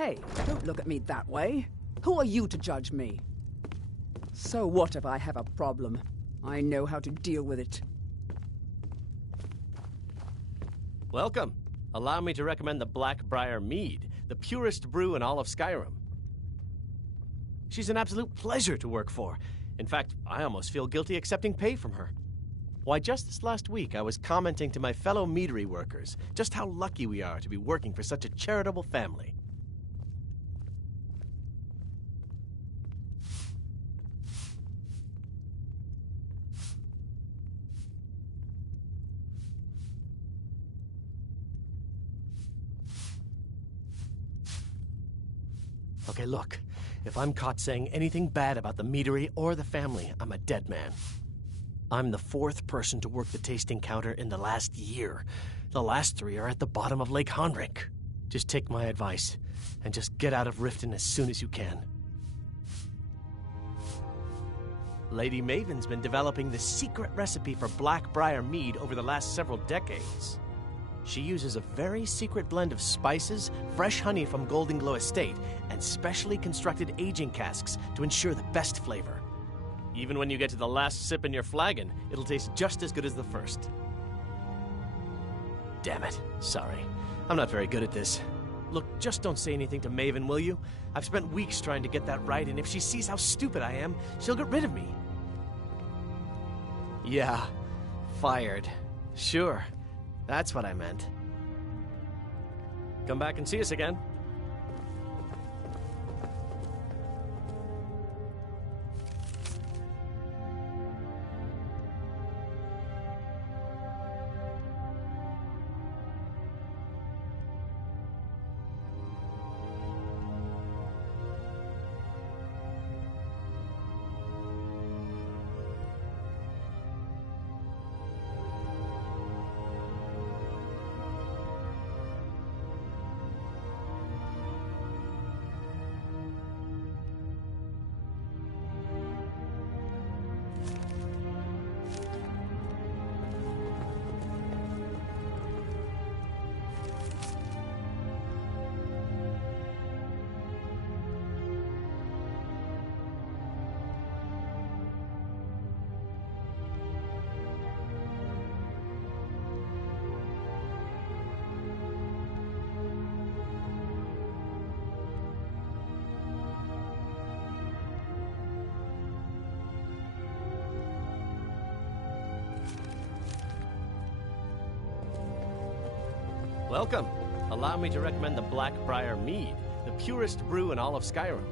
Hey, don't look at me that way. Who are you to judge me? So what if I have a problem? I know how to deal with it. Welcome. Allow me to recommend the Blackbriar Mead, the purest brew in all of Skyrim. She's an absolute pleasure to work for. In fact, I almost feel guilty accepting pay from her. Why, just this last week, I was commenting to my fellow meadery workers just how lucky we are to be working for such a charitable family. Okay, look. If I'm caught saying anything bad about the meadery or the family, I'm a dead man. I'm the 4th person to work the tasting counter in the last year. The last 3 are at the bottom of Lake Honrink. Just take my advice, and just get out of Riften as soon as you can. Lady Maven's been developing the secret recipe for Blackbriar Mead over the last several decades. She uses a very secret blend of spices, fresh honey from Golden Glow Estate, and specially constructed aging casks to ensure the best flavor. Even when you get to the last sip in your flagon, it'll taste just as good as the first. Damn it. Sorry. I'm not very good at this. Look, just don't say anything to Maven, will you? I've spent weeks trying to get that right, and if she sees how stupid I am, she'll get rid of me. Yeah. Fired. Sure. That's what I meant. Come back and see us again. Welcome. Allow me to recommend the Blackbriar Mead, the purest brew in all of Skyrim.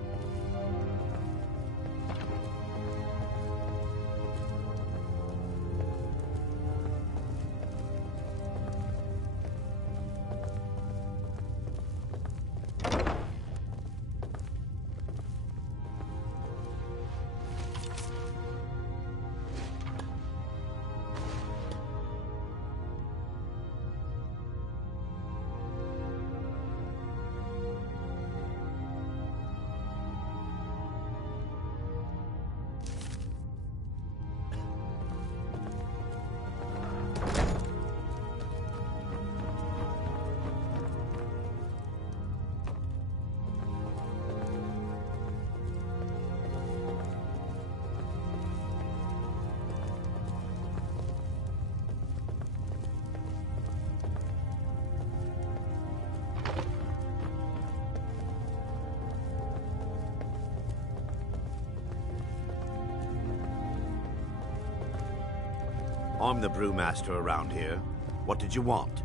I'm the brewmaster around here. What did you want?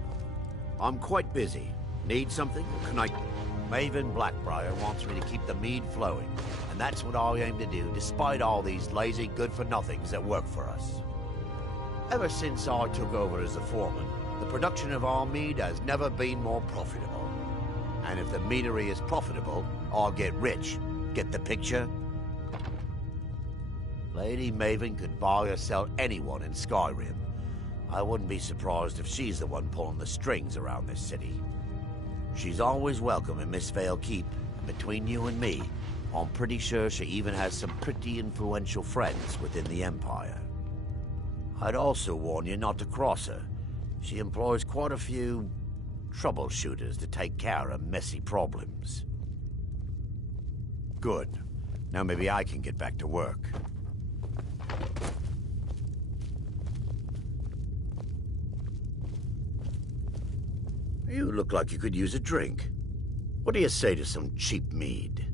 I'm quite busy. Need something? Can I... Maven Blackbriar wants me to keep the mead flowing, and that's what I aim to do, despite all these lazy good-for-nothings that work for us. Ever since I took over as the foreman, the production of our mead has never been more profitable. And if the meadery is profitable, I'll get rich. Get the picture? Lady Maven could buy or sell anyone in Skyrim. I wouldn't be surprised if she's the one pulling the strings around this city. She's always welcome in Mistveil Keep, and between you and me, I'm pretty sure she even has some pretty influential friends within the Empire. I'd also warn you not to cross her. She employs quite a few troubleshooters to take care of messy problems. Good. Now maybe I can get back to work. You look like you could use a drink. What do you say to some cheap mead?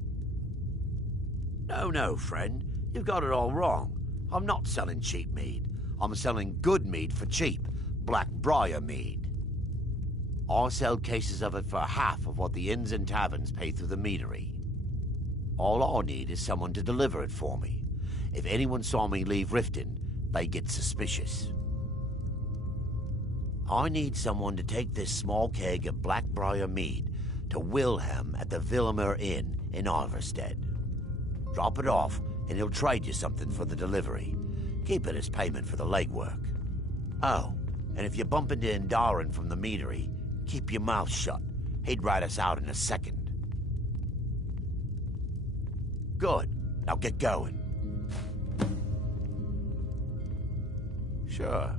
No, friend. You've got it all wrong. I'm not selling cheap mead. I'm selling good mead for cheap. Blackbriar mead. I sell cases of it for half of what the inns and taverns pay through the meadery. All I need is someone to deliver it for me. If anyone saw me leave Riften, they get suspicious. I need someone to take this small keg of Blackbriar mead to Wilhelm at the Wilhelmer Inn in Iverstead. Drop it off, and he'll trade you something for the delivery. Keep it as payment for the legwork. Oh, and if you bump into Indaryn from the meadery, keep your mouth shut. He'd write us out in a second. Good. Now get going. Sure.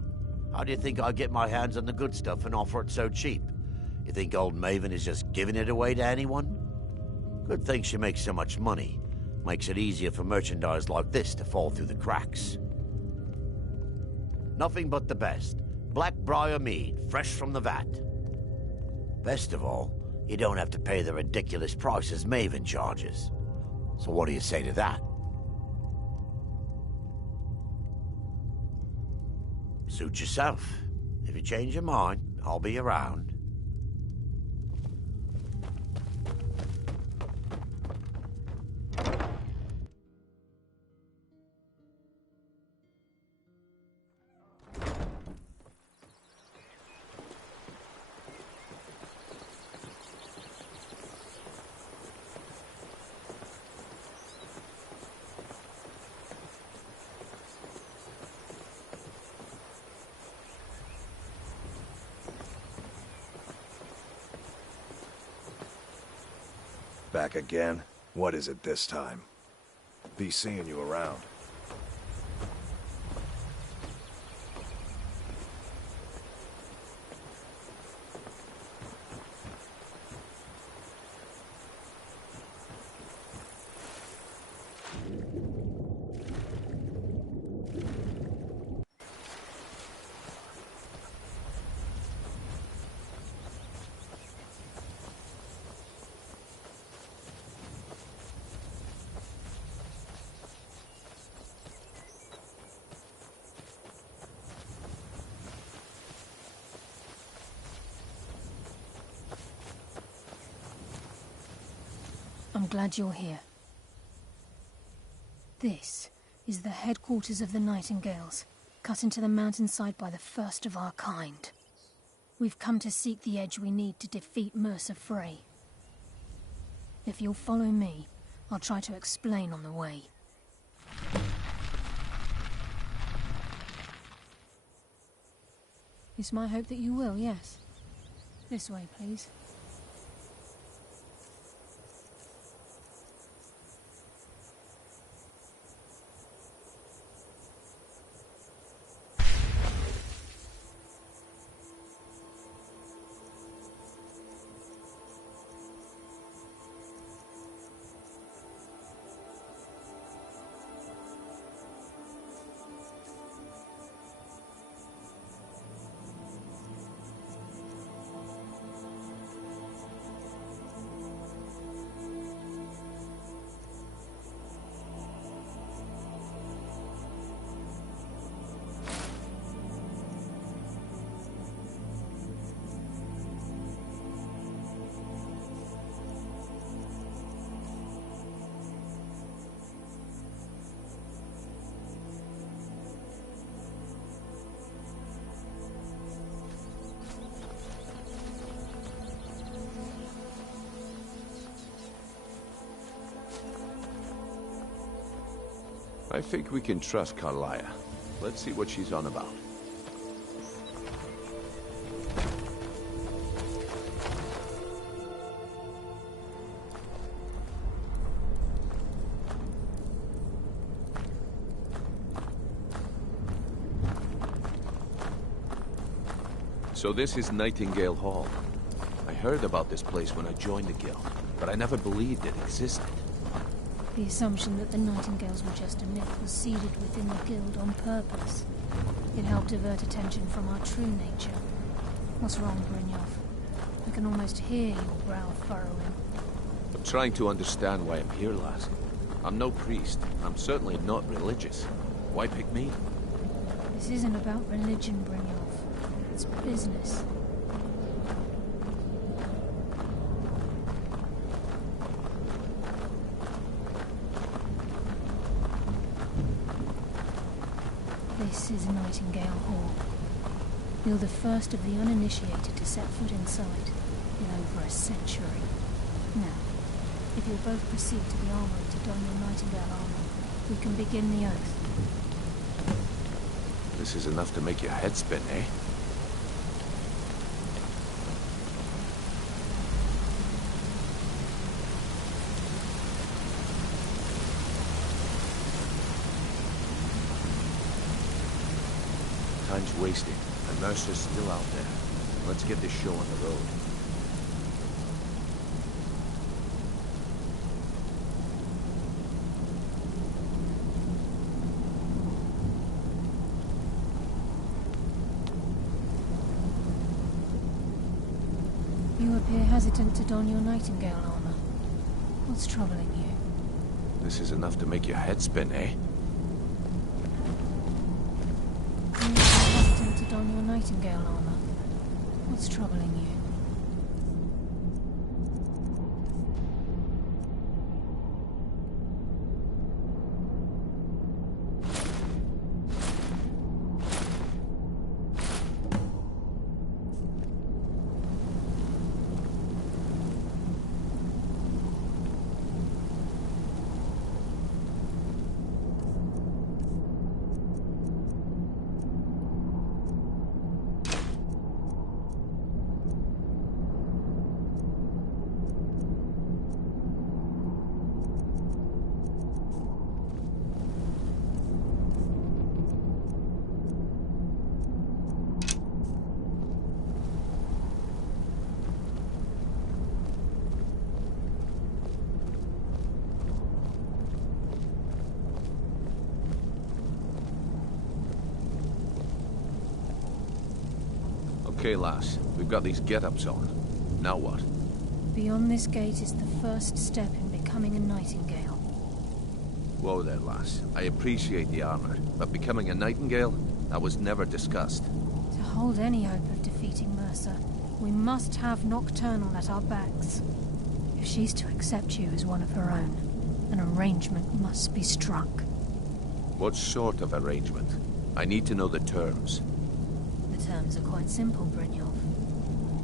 How do you think I get my hands on the good stuff and offer it so cheap? You think old Maven is just giving it away to anyone? Good thing she makes so much money. Makes it easier for merchandise like this to fall through the cracks. Nothing but the best. Blackbriar mead, fresh from the vat. Best of all, you don't have to pay the ridiculous prices Maven charges. So what do you say to that? Suit yourself. If you change your mind, I'll be around. Back again? What is it this time? Be seeing you around. I'm glad you're here. This is the headquarters of the Nightingales, cut into the mountainside by the first of our kind. We've come to seek the edge we need to defeat Mercer Frey. If you'll follow me, I'll try to explain on the way. It's my hope that you will, yes. This way, please. I think we can trust Carlia. Let's see what she's on about. So this is Nightingale Hall. I heard about this place when I joined the guild, but I never believed it existed. The assumption that the Nightingales were just a myth was seeded within the Guild on purpose. It helped divert attention from our true nature. What's wrong, Brynjolf? I can almost hear your brow furrowing. I'm trying to understand why I'm here, lass. I'm no priest. I'm certainly not religious. Why pick me? This isn't about religion, Brynjolf. It's business. This is Nightingale Hall. You're the first of the uninitiated to set foot inside in over a century. Now, if you'll both proceed to the armory to don your Nightingale armor, we can begin the oath. This is enough to make your head spin, eh? Time's wasting, and Mercer's still out there. Let's get this show on the road. You appear hesitant to don your Nightingale armor. What's troubling you? This is enough to make your head spin, eh? You appear hesitant to don your Nightingale armor. What's troubling you? Okay, lass. We've got these get-ups on. Now what? Beyond this gate is the first step in becoming a Nightingale. Whoa there, lass. I appreciate the armor, but becoming a Nightingale? That was never discussed. To hold any hope of defeating Mercer, we must have Nocturnal at our backs. If she's to accept you as one of her own, an arrangement must be struck. What sort of arrangement? I need to know the terms. The terms are quite simple, Brynjolf.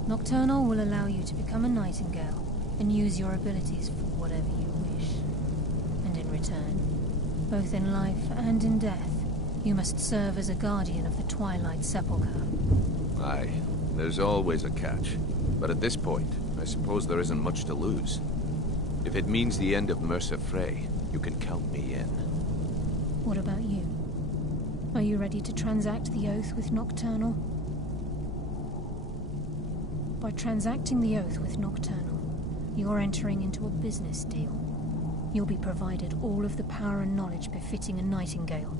Nocturnal will allow you to become a Nightingale and use your abilities for whatever you wish. And in return, both in life and in death, you must serve as a guardian of the Twilight Sepulchre. Aye, there's always a catch. But at this point, I suppose there isn't much to lose. If it means the end of Mercer Frey, you can count me in. What about you? Are you ready to transact the oath with Nocturnal? By transacting the oath with Nocturnal, you're entering into a business deal. You'll be provided all of the power and knowledge befitting a Nightingale.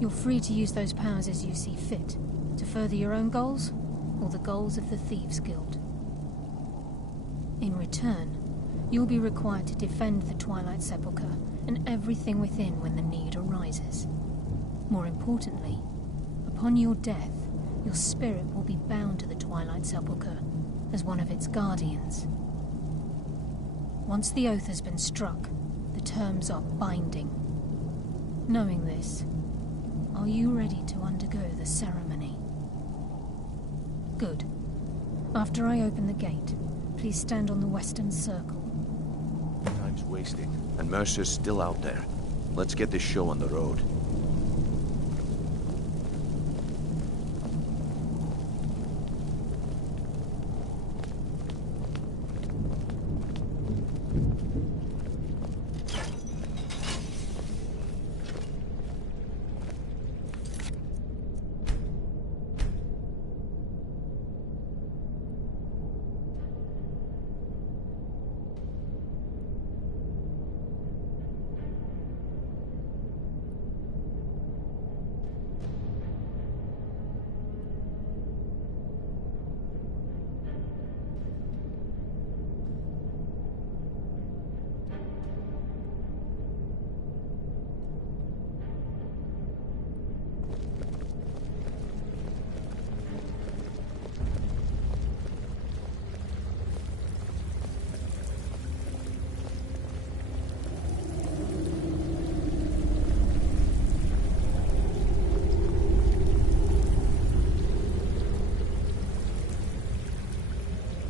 You're free to use those powers as you see fit, to further your own goals, or the goals of the Thieves' Guild. In return, you'll be required to defend the Twilight Sepulchre and everything within when the need arises. More importantly, upon your death, your spirit will be bound to the Twilight Sepulchre as one of its guardians. Once the oath has been struck, the terms are binding. Knowing this, are you ready to undergo the ceremony? Good. After I open the gate, please stand on the western circle. Time's wasting, and Mercer's still out there. Let's get this show on the road.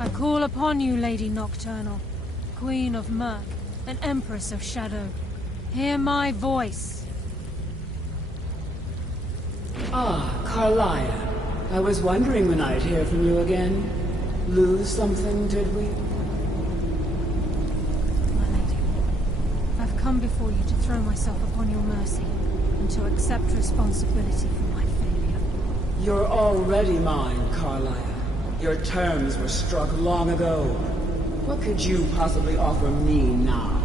I call upon you, Lady Nocturnal, Queen of Murk, and Empress of Shadow. Hear my voice. Ah, Carlia. I was wondering when I'd hear from you again. Lose something, did we? My lady, I've come before you to throw myself upon your mercy, and to accept responsibility for my failure. You're already mine, Carlia. Your terms were struck long ago. What could you possibly offer me now?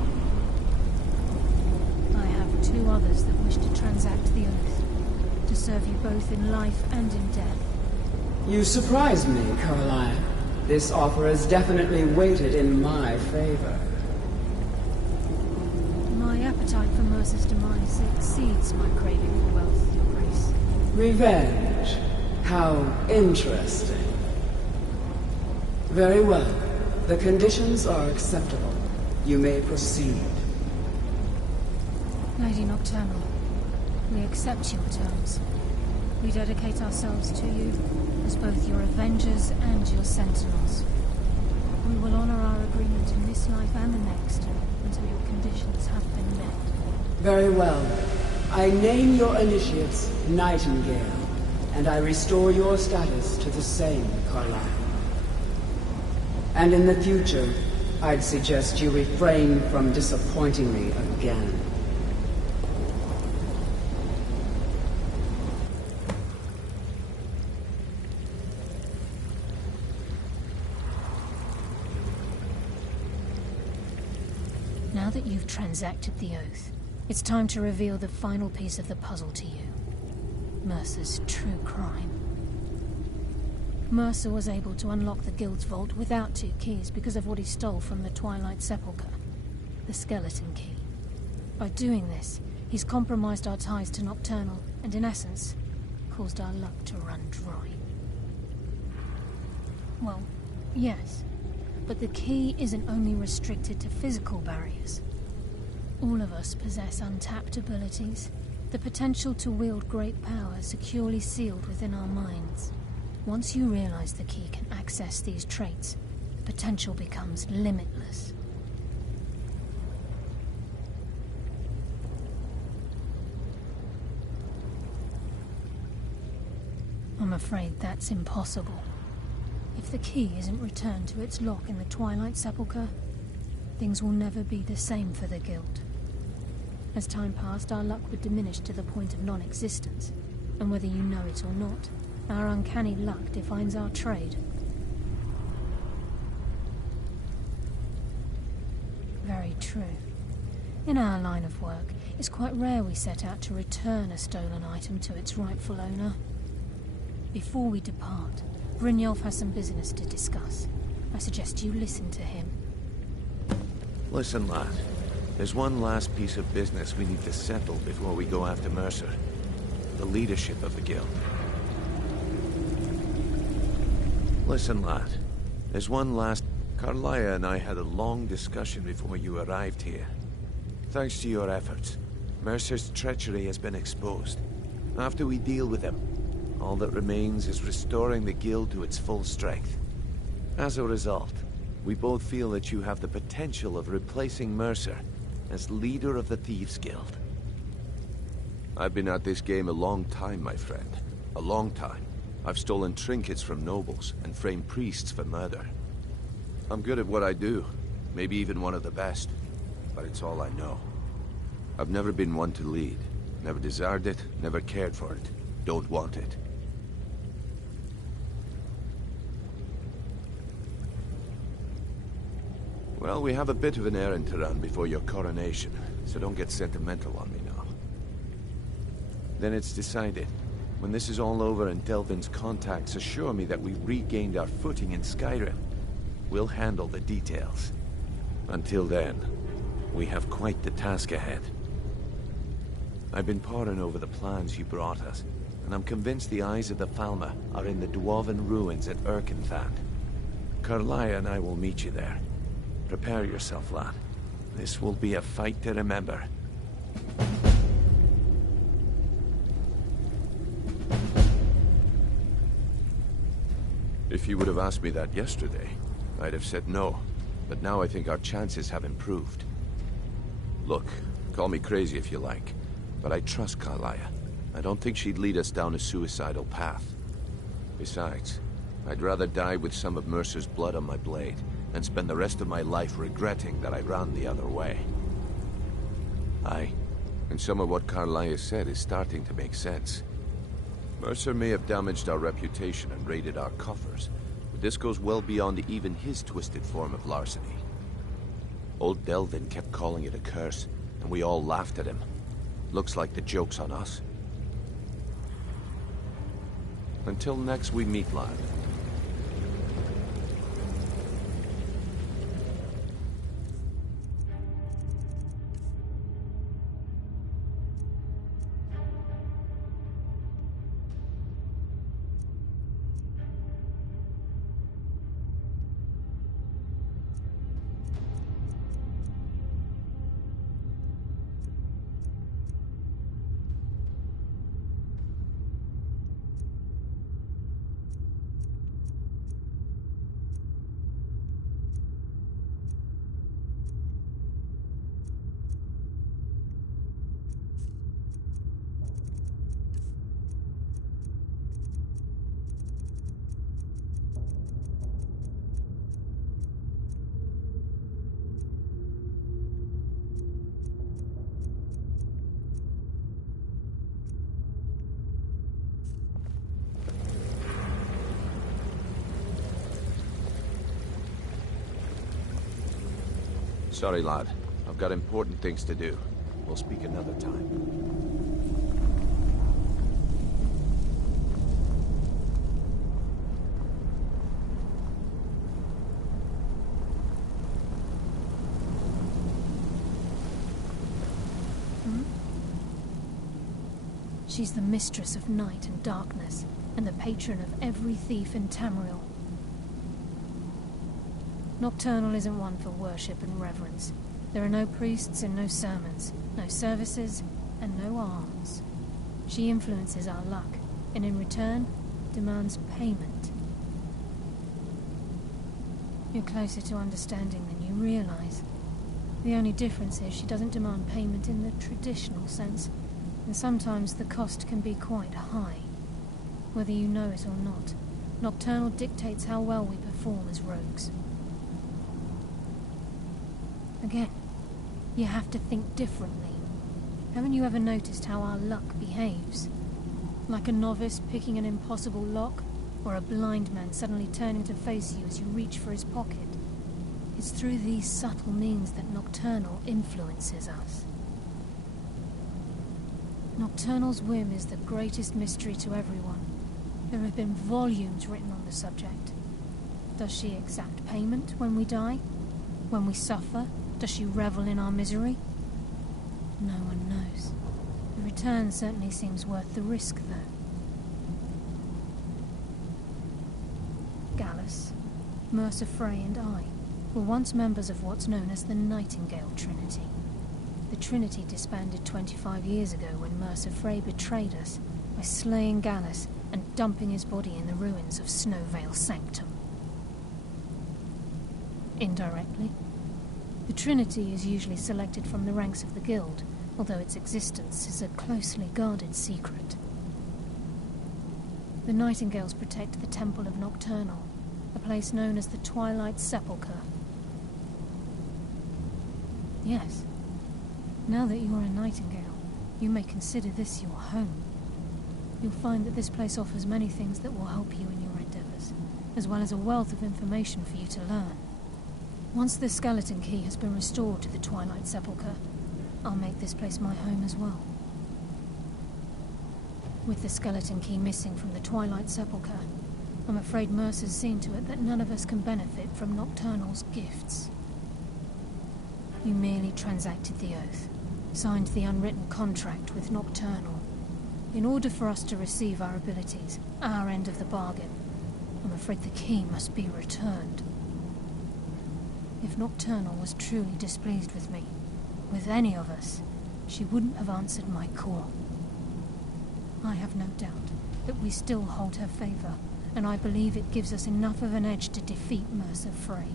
I have two others that wish to transact the oath, to serve you both in life and in death. You surprise me, Carlia. This offer is definitely weighted in my favor. My appetite for Mercer's demise exceeds my craving for wealth, Your Grace. Revenge. How interesting. Very well. The conditions are acceptable. You may proceed. Lady Nocturnal, we accept your terms. We dedicate ourselves to you as both your avengers and your sentinels. We will honor our agreement in this life and the next until your conditions have been met. Very well. I name your initiates Nightingale, and I restore your status to the same, Carlisle. And in the future, I'd suggest you refrain from disappointing me again. Now that you've transacted the oath, it's time to reveal the final piece of the puzzle to you. Mercer's true crime. Mercer was able to unlock the Guild's vault without 2 keys because of what he stole from the Twilight Sepulchre, the skeleton key. By doing this, he's compromised our ties to Nocturnal, and in essence, caused our luck to run dry. Well, yes, but the key isn't only restricted to physical barriers. All of us possess untapped abilities, the potential to wield great power securely sealed within our minds. Once you realize the key can access these traits, the potential becomes limitless. I'm afraid that's impossible. If the key isn't returned to its lock in the Twilight Sepulchre, things will never be the same for the Guild. As time passed, our luck would diminish to the point of non-existence, and whether you know it or not, our uncanny luck defines our trade. Very true. In our line of work, it's quite rare we set out to return a stolen item to its rightful owner. Before we depart, Brynjolf has some business to discuss. I suggest you listen to him. Listen, lad. There's one last piece of business we need to settle before we go after Mercer. The leadership of the Guild. Listen, lad. There's one last... Carlia and I had a long discussion before you arrived here. Thanks to your efforts, Mercer's treachery has been exposed. After we deal with him, all that remains is restoring the Guild to its full strength. As a result, we both feel that you have the potential of replacing Mercer as leader of the Thieves' Guild. I've been at this game a long time, my friend. A long time. I've stolen trinkets from nobles and framed priests for murder. I'm good at what I do, maybe even one of the best, but it's all I know. I've never been one to lead. Never desired it, never cared for it. Don't want it. Well, we have a bit of an errand to run before your coronation, so don't get sentimental on me now. Then it's decided. When this is all over and Delvin's contacts assure me that we've regained our footing in Skyrim, we'll handle the details. Until then, we have quite the task ahead. I've been poring over the plans you brought us, and I'm convinced the eyes of the Falmer are in the Dwarven ruins at Erkenthand. Carlia and I will meet you there. Prepare yourself, lad. This will be a fight to remember. If you would have asked me that yesterday, I'd have said no, but now I think our chances have improved. Look, call me crazy if you like, but I trust Carlia. I don't think she'd lead us down a suicidal path. Besides, I'd rather die with some of Mercer's blood on my blade than spend the rest of my life regretting that I ran the other way. Aye, and some of what Carlia said is starting to make sense. Mercer may have damaged our reputation and raided our coffers, but this goes well beyond even his twisted form of larceny. Old Delvin kept calling it a curse, and we all laughed at him. Looks like the joke's on us. Until next we meet, lad. Sorry, lad. I've got important things to do. We'll speak another time. She's the mistress of night and darkness, and the patron of every thief in Tamriel. Nocturnal isn't one for worship and reverence. There are no priests and no sermons, no services and no alms. She influences our luck, and in return, demands payment. You're closer to understanding than you realize. The only difference is she doesn't demand payment in the traditional sense, and sometimes the cost can be quite high. Whether you know it or not, Nocturnal dictates how well we perform as rogues. Again, you have to think differently. Haven't you ever noticed how our luck behaves? Like a novice picking an impossible lock, or a blind man suddenly turning to face you as you reach for his pocket. It's through these subtle means that Nocturnal influences us. Nocturnal's whim is the greatest mystery to everyone. There have been volumes written on the subject. Does she exact payment when we die? When we suffer? Does she revel in our misery? No one knows. The return certainly seems worth the risk, though. Gallus, Mercer Frey and I were once members of what's known as the Nightingale Trinity. The Trinity disbanded 25 years ago when Mercer Frey betrayed us by slaying Gallus and dumping his body in the ruins of Snowvale Sanctum. Indirectly, the Trinity is usually selected from the ranks of the Guild, although its existence is a closely guarded secret. The Nightingales protect the Temple of Nocturnal, a place known as the Twilight Sepulchre. Yes, now that you're a Nightingale, you may consider this your home. You'll find that this place offers many things that will help you in your endeavors, as well as a wealth of information for you to learn. Once the skeleton key has been restored to the Twilight Sepulchre, I'll make this place my home as well. With the skeleton key missing from the Twilight Sepulchre, I'm afraid Mercer's seen to it that none of us can benefit from Nocturnal's gifts. You merely transacted the oath, signed the unwritten contract with Nocturnal. In order for us to receive our abilities, our end of the bargain, I'm afraid the key must be returned. If Nocturnal was truly displeased with me, with any of us, she wouldn't have answered my call. I have no doubt that we still hold her favor, and I believe it gives us enough of an edge to defeat Mercer Frey.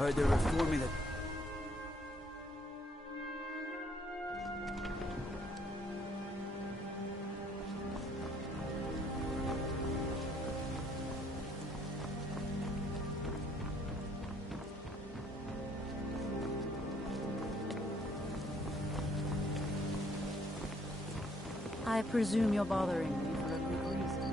Heard they're reforming the... I presume you're bothering me for a good reason.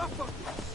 enough of this!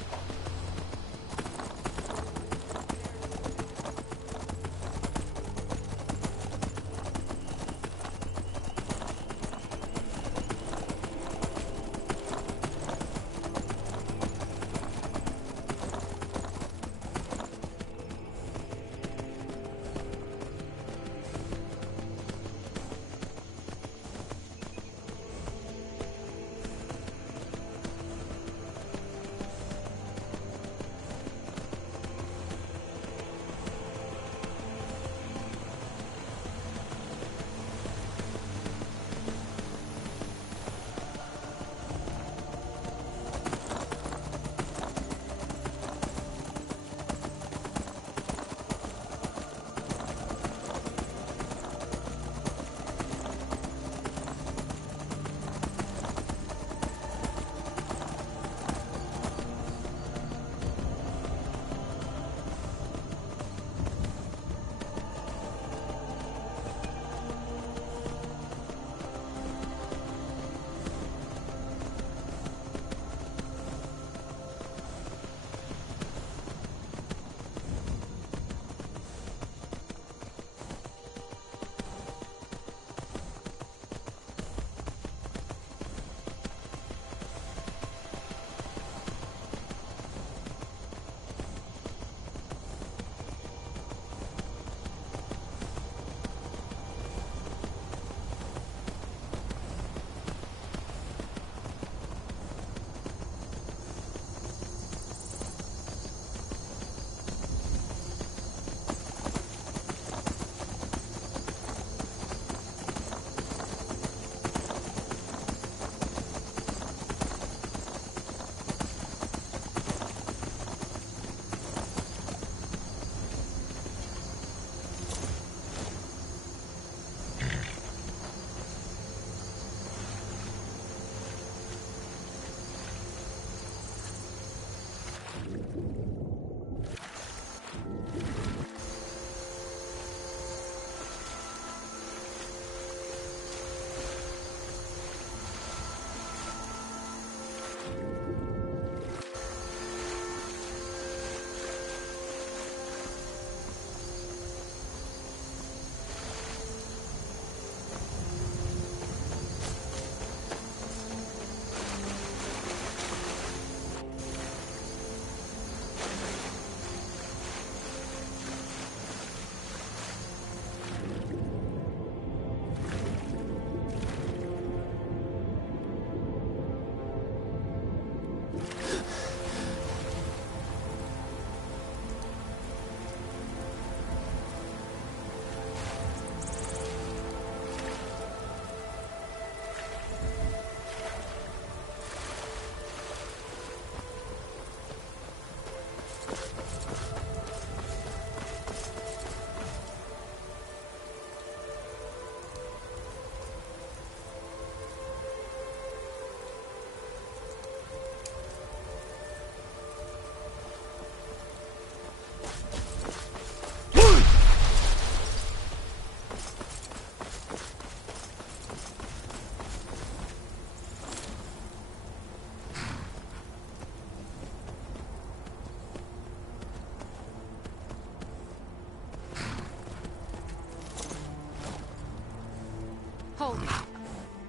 Hold it.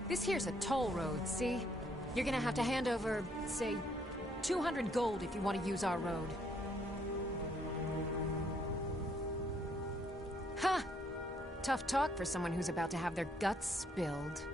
This here's a toll road, see? You're gonna have to hand over, say, 200 gold if you want to use our road. Ha! Tough talk for someone who's about to have their guts spilled.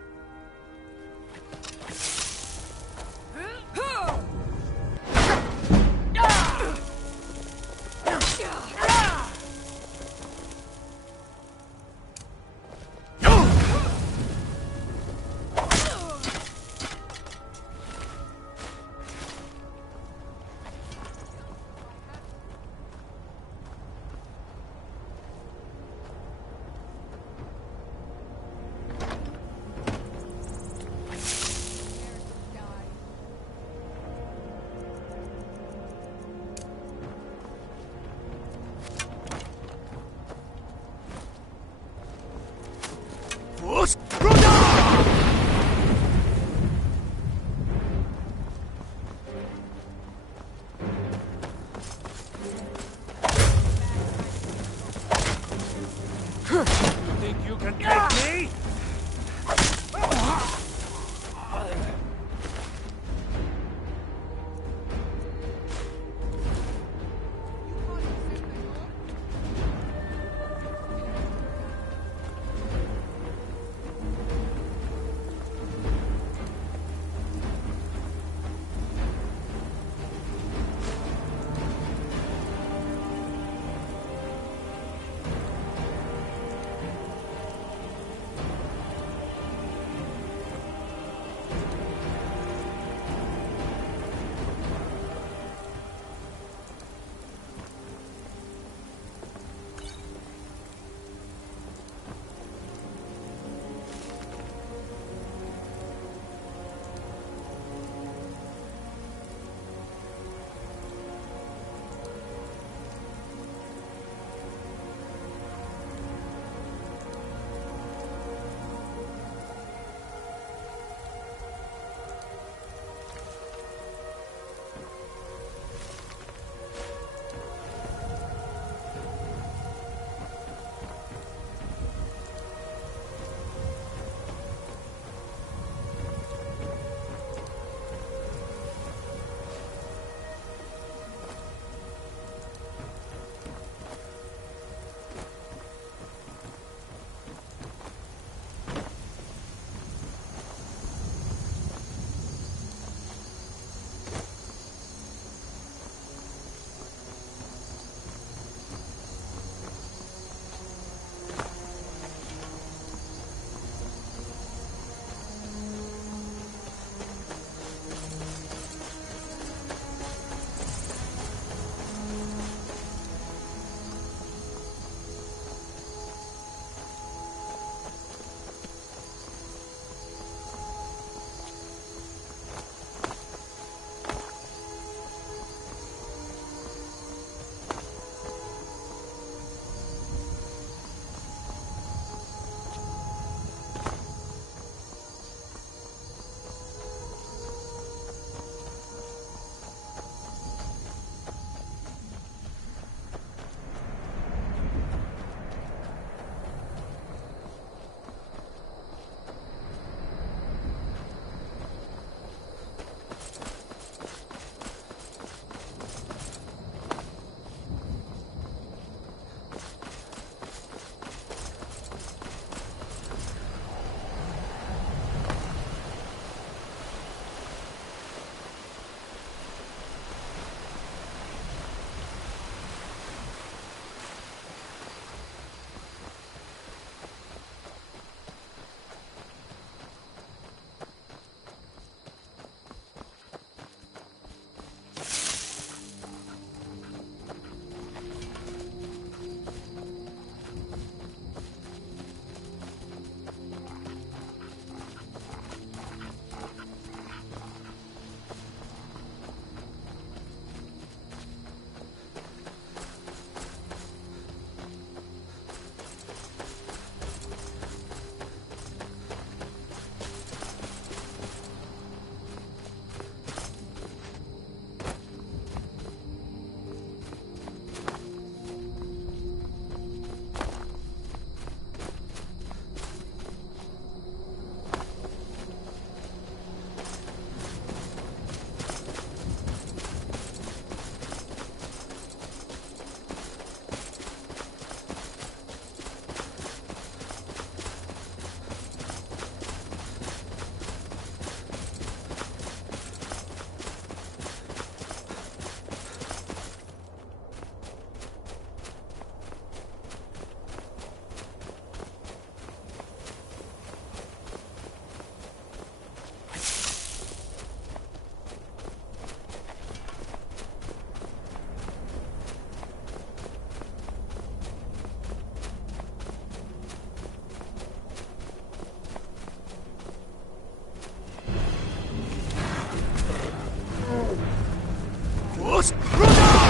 Los Rudos!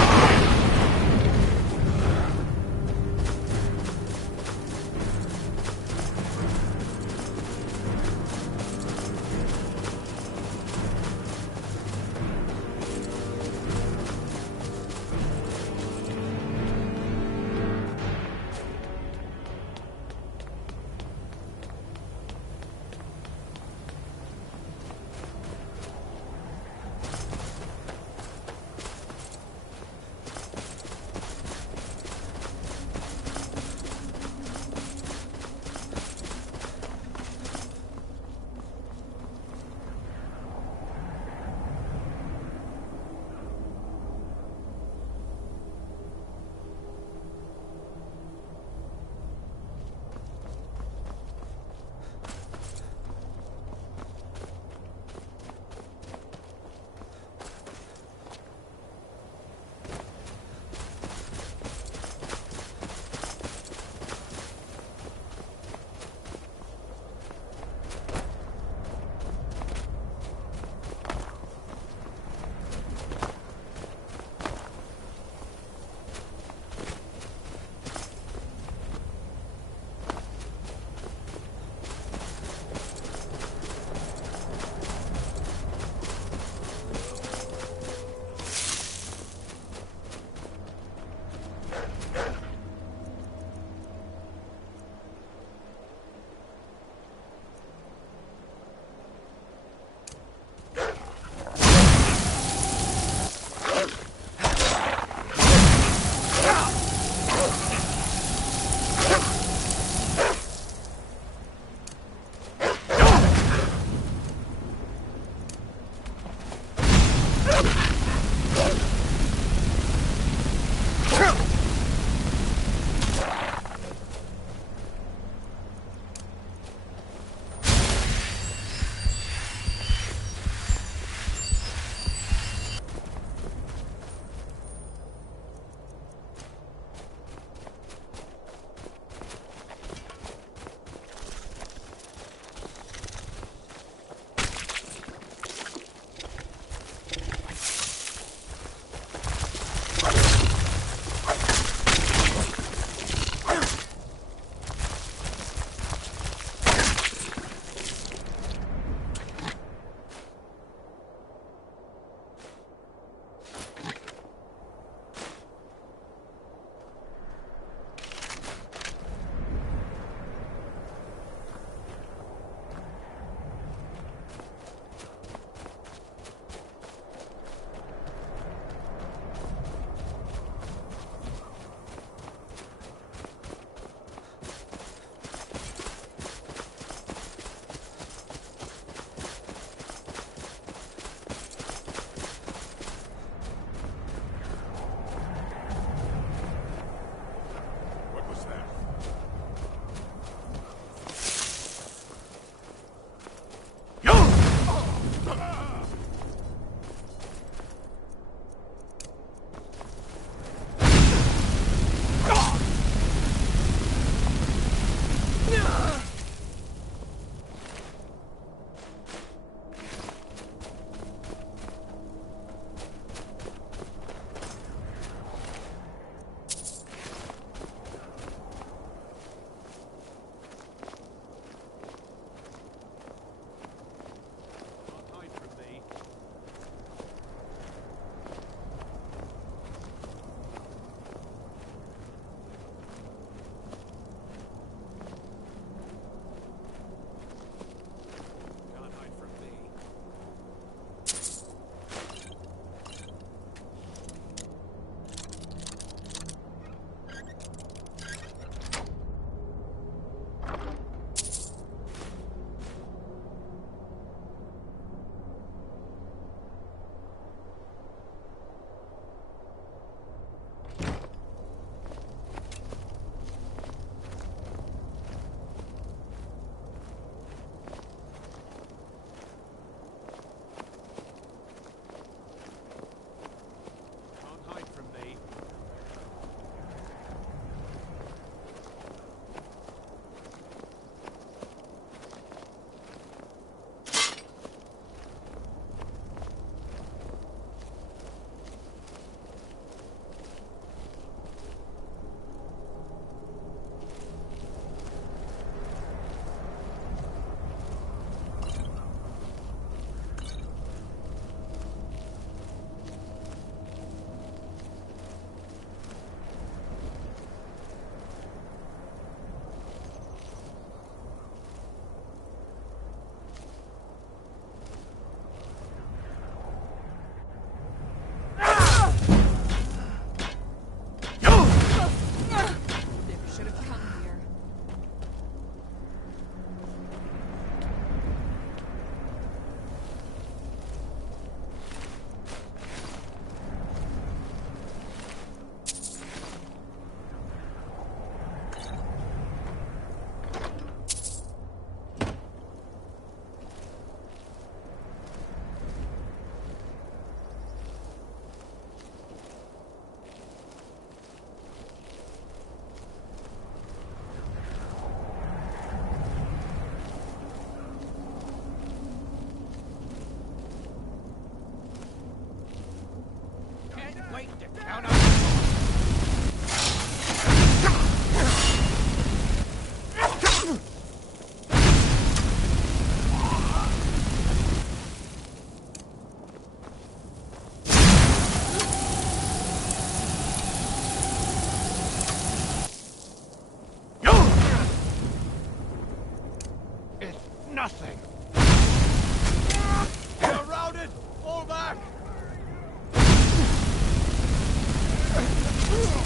Ugh.